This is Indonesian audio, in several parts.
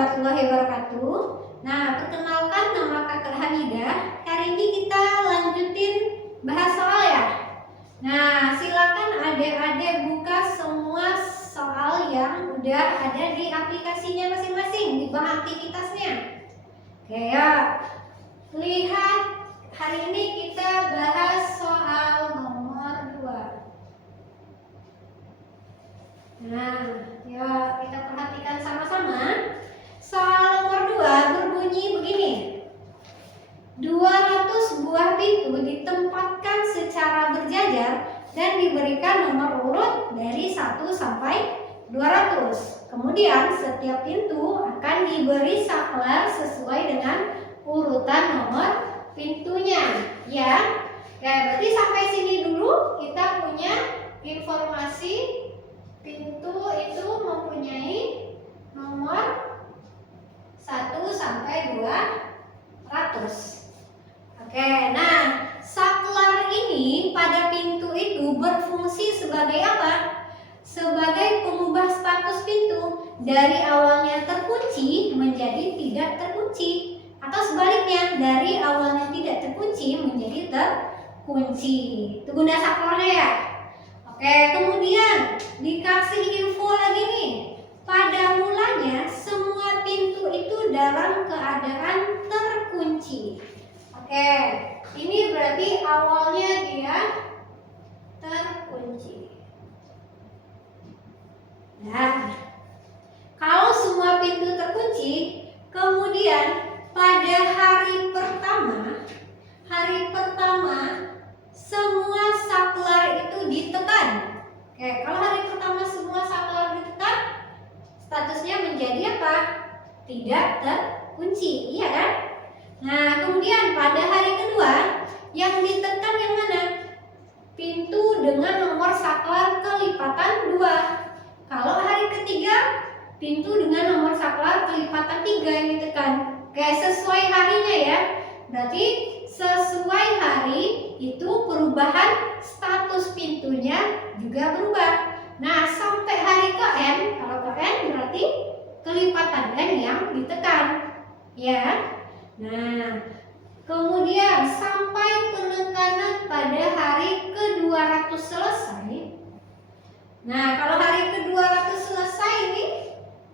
warahmatullahi wabarakatuh. Nah, perkenalkan nama Kakak Hamidah. Hari ini kita lanjutin bahas soal ya. Nah, silakan adik-adik buka semua soal yang udah ada di aplikasinya masing-masing, di bank aktivitasnya. Oke ya, lihat hari ini kita bahas soal nomor 2. Nah, ya kita perhatikan sama-sama. Soal nomor 2 berbunyi begini. 200 buah pintu ditempatkan secara berjajar dan diberikan nomor urut dari 1 sampai 200. Kemudian setiap pintu akan diberi saklar sesuai dengan urutan nomor pintunya. Ya. Oke, berarti sampai sini dulu kita punya informasi pintu itu mempunyai nomor 1 sampai 200. Oke, nah saklar ini pada pintu itu berfungsi sebagai apa? Sebagai pengubah status pintu dari awalnya terkunci menjadi tidak terkunci, atau sebaliknya dari awalnya tidak terkunci menjadi terkunci. Itu guna saklarnya ya. Oke, kemudian dikasih info lagi nih. Pada mulanya semua pintu itu dalam keadaan terkunci. Oke, ini berarti awalnya dia terkunci. Nah, kalau semua pintu terkunci, kemudian pada hari pertama semua saklar itu ditekan. Oke, kalau hari pertama semua saklar ditekan, statusnya menjadi apa? Tidak terkunci, iya kan? Nah, kemudian pada hari kedua yang ditekan yang mana? Pintu dengan nomor saklar kelipatan 2. Kalau hari ketiga, pintu dengan nomor saklar kelipatan 3 yang ditekan. Oke, sesuai harinya ya. Berarti sesuai hari itu perubahan status pintunya juga berubah. Nah, sampai hari ke N, kalau ke N berarti kelipatan N yang ditekan. Ya. Nah, kemudian sampai penekanan pada hari ke-200 selesai. Nah, kalau hari ke-200 selesai ini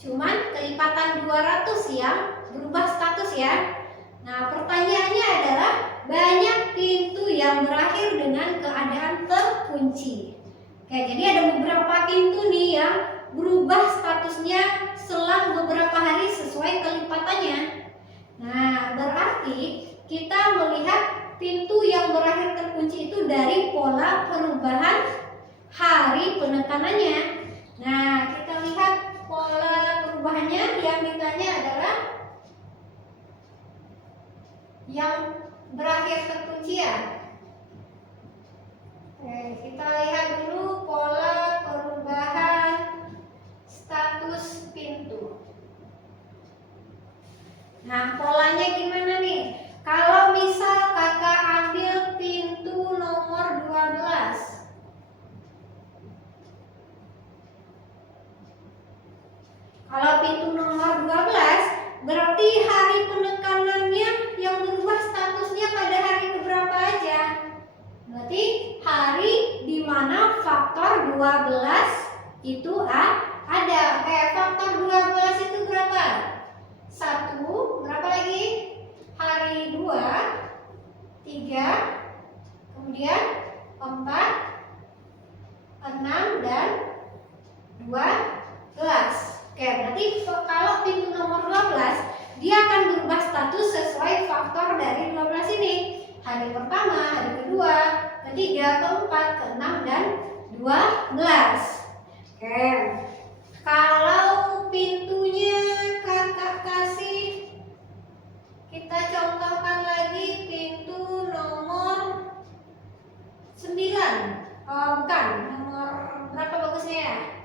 cuman kelipatan 200 yang berubah status ya. Nah, pertanyaannya adalah banyak pintu yang berakhir dengan keadaan terkunci. Oke, jadi ada beberapa pintu nih yang berubah statusnya selang beberapa hari sesuai kelipatannya. Nah, berarti kita melihat pintu yang berakhir terkunci itu dari pola perubahan hari penekanannya. Nah, kita lihat pola perubahannya. Yang ditanya adalah yang berakhir terkunci ya. Oke, kita lihat dulu pola perubahan status pintu. Nah, polanya gimana nih? Kalau misal kakak ambil pintu nomor 12. Kalau pintu nomor 12, berarti hari penekanannya yang berubah statusnya pada hari keberapa aja? Berarti hari di mana faktor 12 itu ada. Faktor 12 itu berapa? 1, berapa lagi? Hari 2, 3, kemudian 4, 6, dan 12. Oke, berarti kalau pintu nomor 12 dia akan berubah status sesuai faktor dari 12 ini. Hari pertama, hari kedua, ketiga, keempat, keenam, dan 12. Oke. Kalau pintunya kakak kasih, kita contohkan lagi pintu nomor 9. Oh, bukan, nomor berapa bagusnya ya?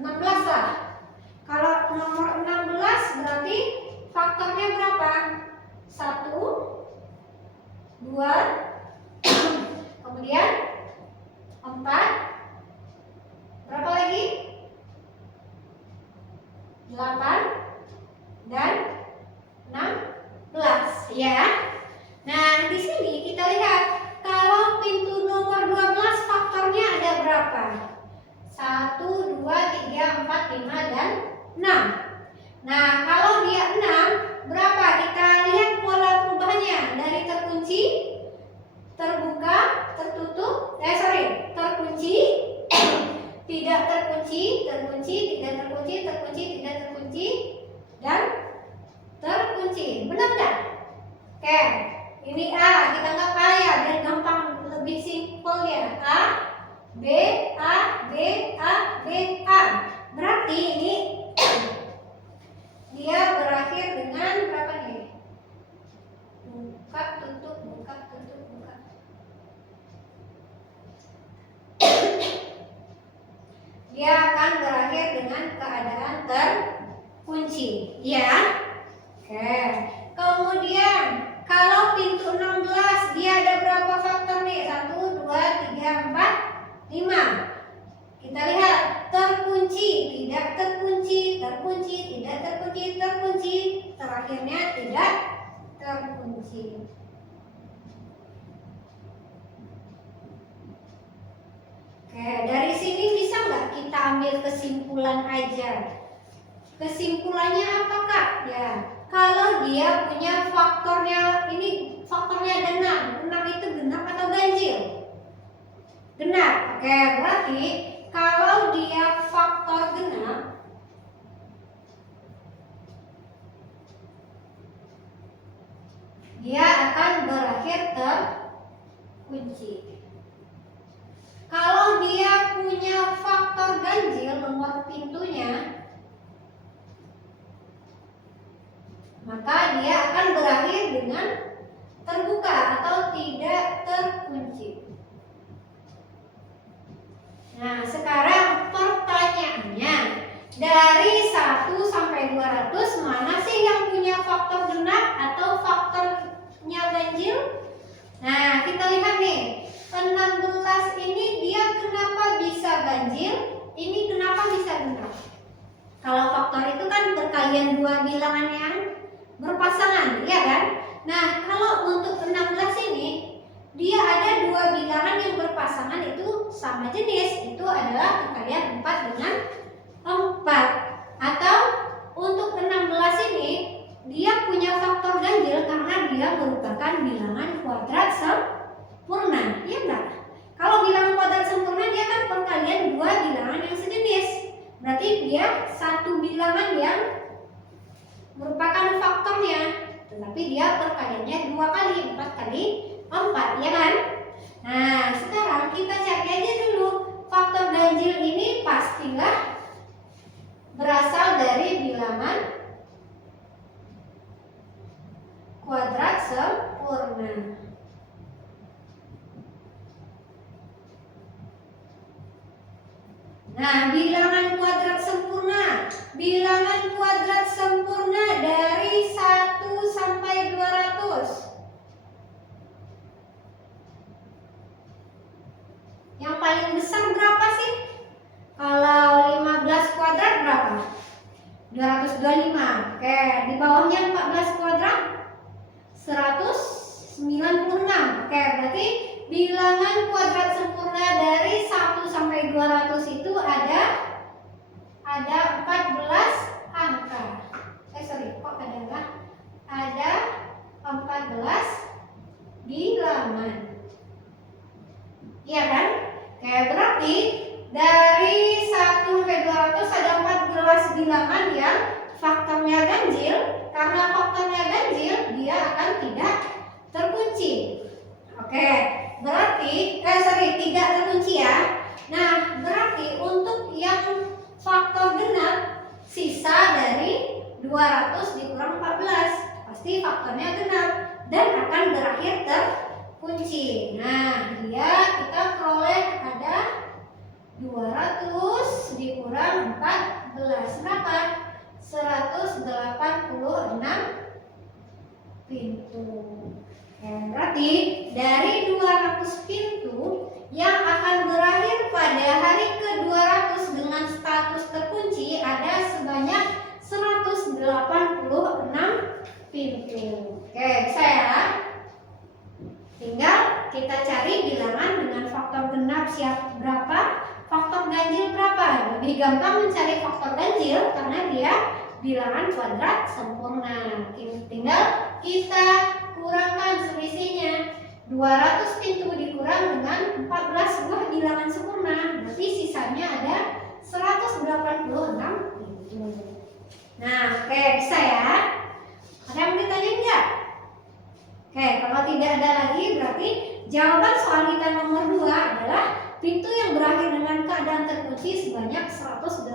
16 lah. Kalau nomor 16 berarti faktornya berapa? 1, 2, kemudian 4, berapa lagi? 8, dan 16 ya. Nah, di sini kita lihat kalau pintu nomor 12 faktornya ada berapa? 1, 2, 3, 4, 5, dan 6. Nah, kalau dia 6, berapa? Kita lihat pola perubahannya dari terkunci, terbuka, tertutup, terkunci, tidak terkunci, terkunci, tidak terkunci, terkunci, tidak terkunci, dan terkunci. Benar nggak? Oke, ini A, kita anggap A ya, biar gampang, lebih simpel ya. A, B, A, B, A, B, A. Berarti ini dia berakhir dengan berapa nih? Buka, tutup, buka, tutup, buka. Dia akan berakhir dengan keadaan terkunci, ya. Oke. Kemudian kalau pintu 16 dia ada berapa faktor nih? 1, 2, 3, 4, 5. Kita lihat terkunci, tidak terkunci, terkunci, tidak terkunci, terkunci, terakhirnya tidak terkunci. Oke, dari sini bisa nggak kita ambil kesimpulan aja? Kesimpulannya apa Kak? Ya, kalau dia punya faktornya, ini faktornya genap. Genap itu genap atau ganjil? Genap. Oke, berarti kalau dia faktor genap, dia akan berakhir terkunci. Kalau dia punya faktor ganjil nomor pintunya, maka dia akan berakhir dengan terbuka atau tidak terkunci. Nah, sekarang pertanyaannya, dari 1 sampai 200 mana sih yang punya faktor genap atau faktornya ganjil? Nah, kita lihat nih, 16 ini dia kenapa bisa ganjil? Ini kenapa bisa genap? Kalau faktor itu kan perkalian dua bilangan yang berpasangan, ya kan? Nah, kalau untuk 16 ini dia ada dua bilangan yang berpasangan itu sama jenis, itu adalah perkalian 4 dengan 4. Atau untuk 16 ini dia punya faktor ganjil karena dia merupakan bilangan kuadrat sempurna, ya enggak? Kalau bilangan kuadrat sempurna dia kan perkalian dua bilangan yang sejenis. Berarti dia satu bilangan yang merupakan faktornya, tetapi dia perkaliannya 2 kali, 4 kali 4, ya kan? Nah, sekarang kita cari aja dulu faktor ganjil ini pastilah berasal dari bilangan kuadrat sempurna. Nah, bilangan kuadrat sempurna dari 1 sampai 200. Yang paling besar berapa sih? Kalau 15 kuadrat berapa? 225. Oke, di bawahnya 14 kuadrat 196. Oke, berarti bilangan kuadrat sempurna dari 1 sampai 200 itu ada 14 angka. Ada 14 bilangan. Iya kan? Kayak berarti dari 1 sampai 200 ada 14 bilangan yang faktornya ganjil. Karena faktornya ganjil, dia akan tidak terkunci. Oke, berarti tidak terkunci ya. Nah, berarti untuk yang faktor genap, sisa dari 200 dikurang 14 pasti faktornya genap dan akan berakhir terkunci. Nah, kita peroleh ada 200 dikurang 14 berapa? 186 pintu. Berarti dari 200 pintu yang akan berakhir pada hari ke-200 dengan status terkunci ada sebanyak 186 siap berapa, faktor ganjil berapa. Lebih gampang mencari faktor ganjil karena dia bilangan kuadrat sempurna. Tinggal kita kurangkan selisihnya. 200 pintu dikurang dengan 14 buah bilangan sempurna, berarti sisanya ada 186 pintu. Nah, oke, bisa ya. Ada yang ditanya enggak? Oke, kalau tidak ada lagi berarti jawaban soal kita nomor 2 adalah pintu yang berakhir dengan keadaan terkunci sebanyak 186